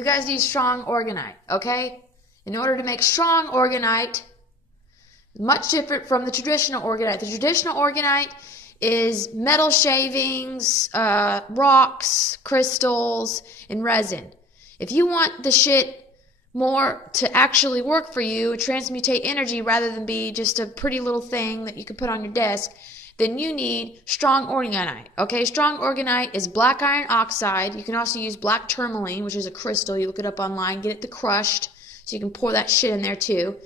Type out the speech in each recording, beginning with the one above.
You guys need strong organite, okay? In order to make strong organite, much different from the traditional organite. The traditional organite is metal shavings, rocks, crystals, and resin. If you want the shit more to actually work for you, transmutate energy rather than be just a pretty little thing that you can put on your desk, then you need strong organite. Okay, strong organite is black iron oxide. You can also use black tourmaline, which is a crystal. You look it up online, get it crushed, so you can pour that shit in there too.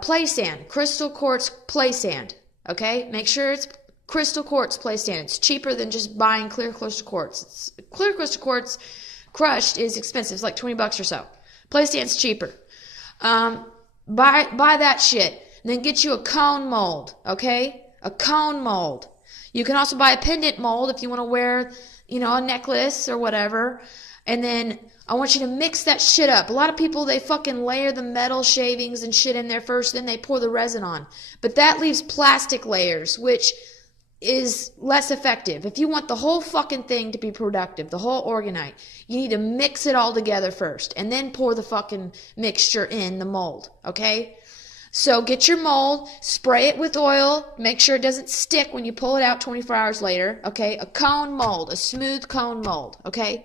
Play sand, crystal quartz play sand. Okay, make sure it's crystal quartz play sand. It's cheaper than just buying clear crystal quartz. Clear crystal quartz crushed is expensive. It's like $20 or so. Play sand's cheaper. Buy that shit. And then get you a cone mold. Okay, a cone mold. You can also buy a pendant mold if you want to wear, a necklace or whatever. And then I want you to mix that shit up. A lot of people, they fucking layer the metal shavings and shit in there first, then they pour the resin on. But that leaves plastic layers, which is less effective. If you want the whole fucking thing to be productive, the whole organite, you need to mix it all together first and then pour the fucking mixture in the mold, okay? So get your mold, spray it with oil, make sure it doesn't stick when you pull it out 24 hours later, okay? A cone mold, a smooth cone mold, okay?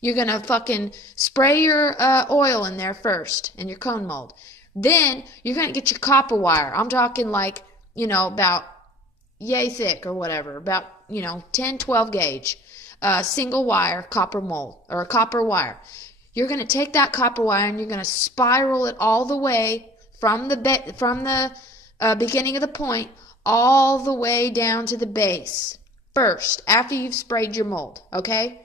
You're going to fucking spray your oil in there first in your cone mold. Then you're going to get your copper wire. I'm talking like, about yay thick or whatever, about, 10, 12 gauge, single wire copper mold or a copper wire. You're going to take that copper wire and you're going to spiral it all the way from the beginning of the point all the way down to the base first after you've sprayed your mold, okay?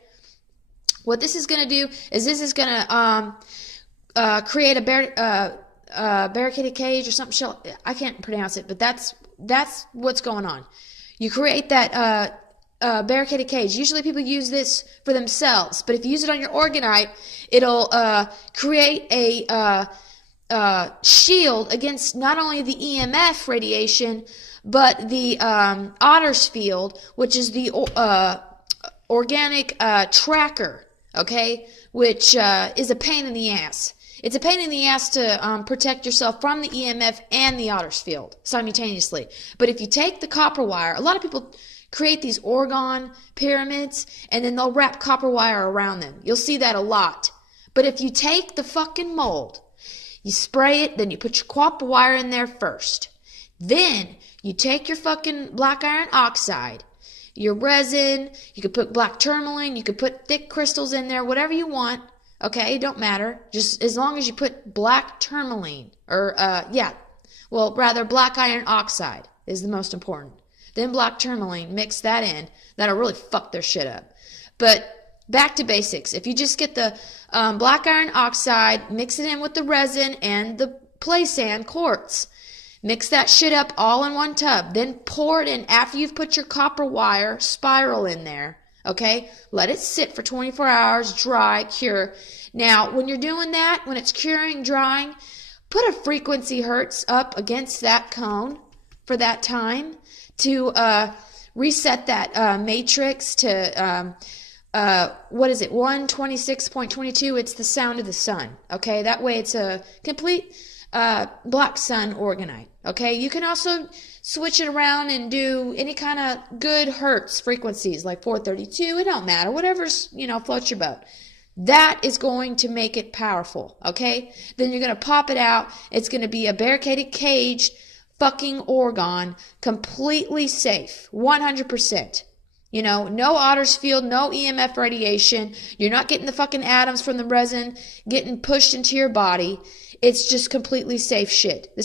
What this is going to do is this is going to create a barricaded cage or something. I can't pronounce it, but that's what's going on. You create that barricaded cage. Usually people use this for themselves, but if you use it on your organite, it'll create a shield against not only the EMF radiation, but the Otter's field, which is the organic tracker, okay, which is a pain in the ass. It's a pain in the ass to protect yourself from the EMF and the Otter's field simultaneously. But if you take the copper wire, a lot of people create these orgone pyramids and then they'll wrap copper wire around them. You'll see that a lot. But if you take the fucking mold, you spray it, then you put your copper wire in there first. Then you take your fucking black iron oxide, your resin, you could put black tourmaline, you could put thick crystals in there, whatever you want. Okay, it don't matter. Just as long as you put black tourmaline or black iron oxide is the most important. Then black tourmaline, mix that in. That'll really fuck their shit up. But back to basics. If you just get the black iron oxide, mix it in with the resin and the play sand quartz. Mix that shit up all in one tub. Then pour it in after you've put your copper wire spiral in there. Okay? Let it sit for 24 hours, dry, cure. Now, when you're doing that, when it's curing, drying, put a frequency hertz up against that cone for that time to reset that matrix to 126.22. It's the sound of the sun. Okay? That way it's a complete black sun organite. Okay, you can also switch it around and do any kind of good hertz frequencies like 432. It don't matter, whatever's floats your boat. That is going to make it powerful. Okay, then you're gonna pop it out. It's gonna be a barricaded cage, fucking orgone, completely safe, 100%. No Otter's field, no EMF radiation. You're not getting the fucking atoms from the resin getting pushed into your body. It's just completely safe shit. This